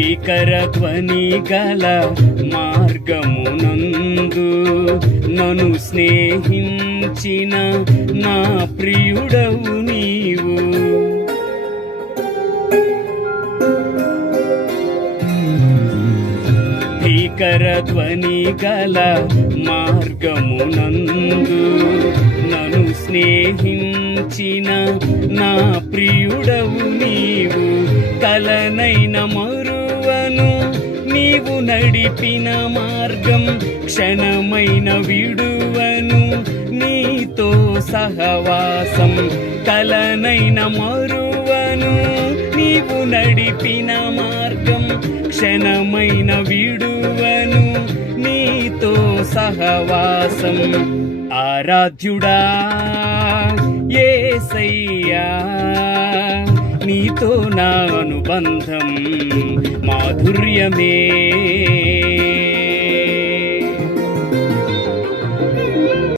భీకర ధ్వని గల మార్గమునందు నన్ను స్నేహించిన నా ప్రియుడవు నీవు. భీకర ధ్వని గల మార్గమునందు నన్ను స్నేహించిన నా ప్రియుడవు నీవు. కలనైన మరువను నీవు నడిపిన మార్గం, క్షణమైన విడువను నీతో సహవాసం. కలనైన మరువను నీవు నడిపిన మార్గం, క్షణమైన విడువను నీతో సహవాసం. ఆరాధ్యుడా యేసయ్యా, నీతో నా అనుబంధం మాధుర్యమే